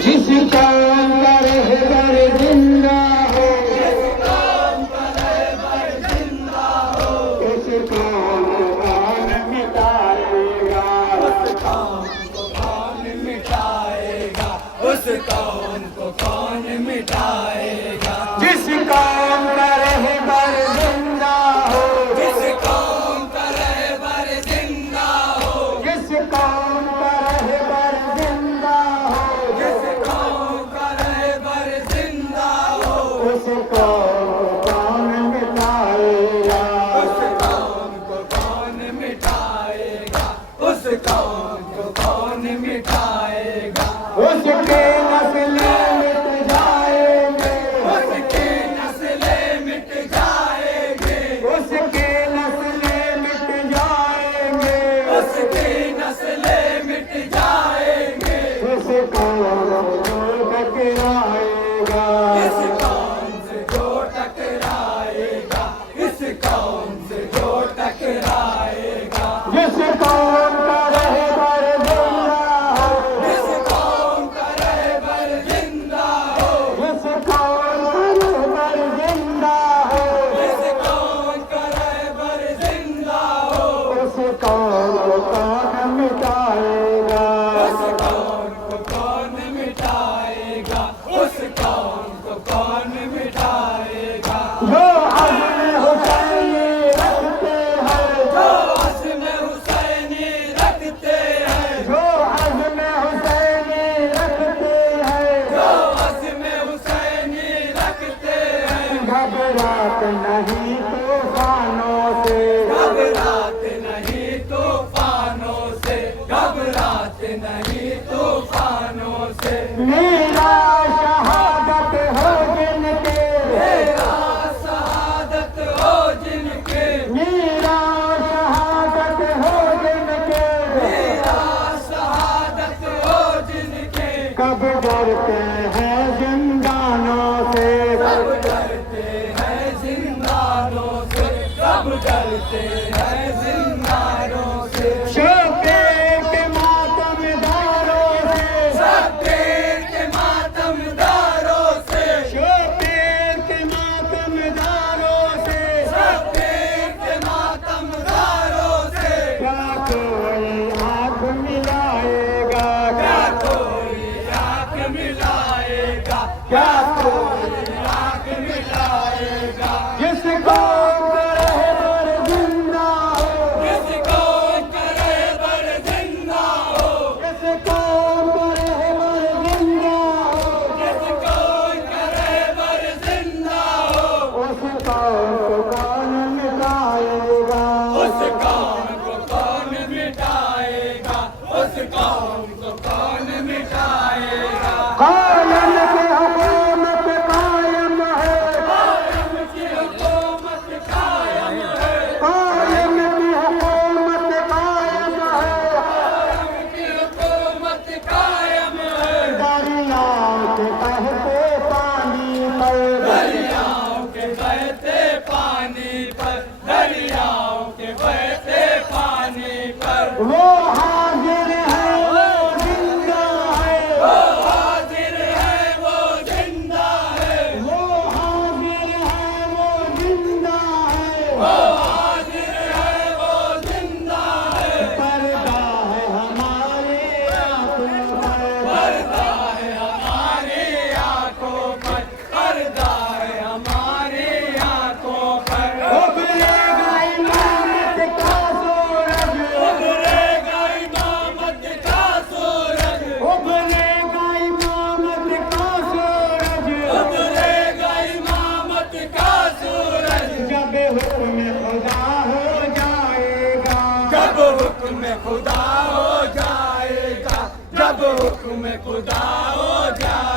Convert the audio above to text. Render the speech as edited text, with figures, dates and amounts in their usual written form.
जिसका रहबर जिंदा हो, उस कौम को कौन मिटाएगा, उस कौम को कौन मिटाएगा, उस कौम को कौन मिटाएगा। जिस कौम का रहबर जिंदा हो, जिस कौम का रहबर जिंदा हो, जिस कौम का रहबर जिंदा हो, जिस कौम का रहबर जिंदा हो, उस कौम को कौन मिटाएगा, उस कौम को कौन मिटाएगा, उस कौम को कौन मिटाएगा। उसके नस्लें मिट जाएंगे, उसकी नस्लें मिट जाएंगे, उसके नस्लें मिट जाएंगे, उसकी नस्लें मिट जाएंगे। उस कौम को टकराएगा, इस कौम से जो टकराएगा, इस कौम से जो टकराएगा, जिस कौम का रहबर जिंदा हो, जिस कौम का रहबर जिंदा हो, जिस कौम का रहबर जिंदा हो, जिस कौम का रहबर जिंदा हो, उस कौम को कौन मिटाएगा, उस कौम को कौन मिटाएगा, उस कौम को कौन मिटाएगा। जो अज़्म हुसैनी रखते हैं, जो अज़्म हुसैनी रखते हैं, जो अज़्म हुसैनी रखते हैं, जो अज़्म हुसैनी रखते हैं, घबरात नहीं तूफानों से, घबरात नहीं तूफानों से, घबरात नहीं तूफानों से। मेरा शहादत हो जिनके, मेरा शहादत हो जिनके, मेरा शहादत हो जिनके, मेरा शहादत हो जिनके। कब डरते हैं जिंदानों से, सब डरते हैं जिंदानों से, सब डरते हैं जिंदानों से। शोक़े के मातमदारों से, शब्बीर के मातमदारों से, शोक़े के मातमदारों से, शब्बीर के मातमदारों से। क्या कोई आँख मिलाएगा, क्या कोई आँख मिलाएगा, क्या कोई आँख मिलाएगा। जिस कौम का रहबर जिंदा हो, जिस कौम का रहबर जिंदा हो, जिस कौम का रहबर जिंदा हो, जिस कौम का रहबर जिंदा हो, उस कौम को कौन मिटाएगा, उस कौम को कौन मिटाएगा, उस कौम को कौन मिटाएगा। कायम की हुकूमत कायम है, कायम की हुकूमत कायम है, कायम की हुकूमत कायम है, कायम की हुकूमत कायम है। दरियाओं के बहते पानी पर, दरियाओं के बहते पानी पर, दरियाओं के बहते पानी पर। वो हाजिर है वो जिंदा है, वो हाजिर है वो जिंदा है, वो हाजिर है वो जिंदा है, वो हाजिर है वो जिंदा है। पर्दा है हमारे आंखों पर, पर्दा है हमारी आंखों पर, पर्दा है हमारी आंखों पर। उभरेगा इमामत का सूरज, उभरेगा इमामत का सूरज, उभरेगा इमामत का सूरज, उभरेगा इमामत का सूरज। जब हुक्म खुदा हो जाएगा, जब हुक्म खुदा हो जाएगा, जब हुक्म खुदा हो जाएगा।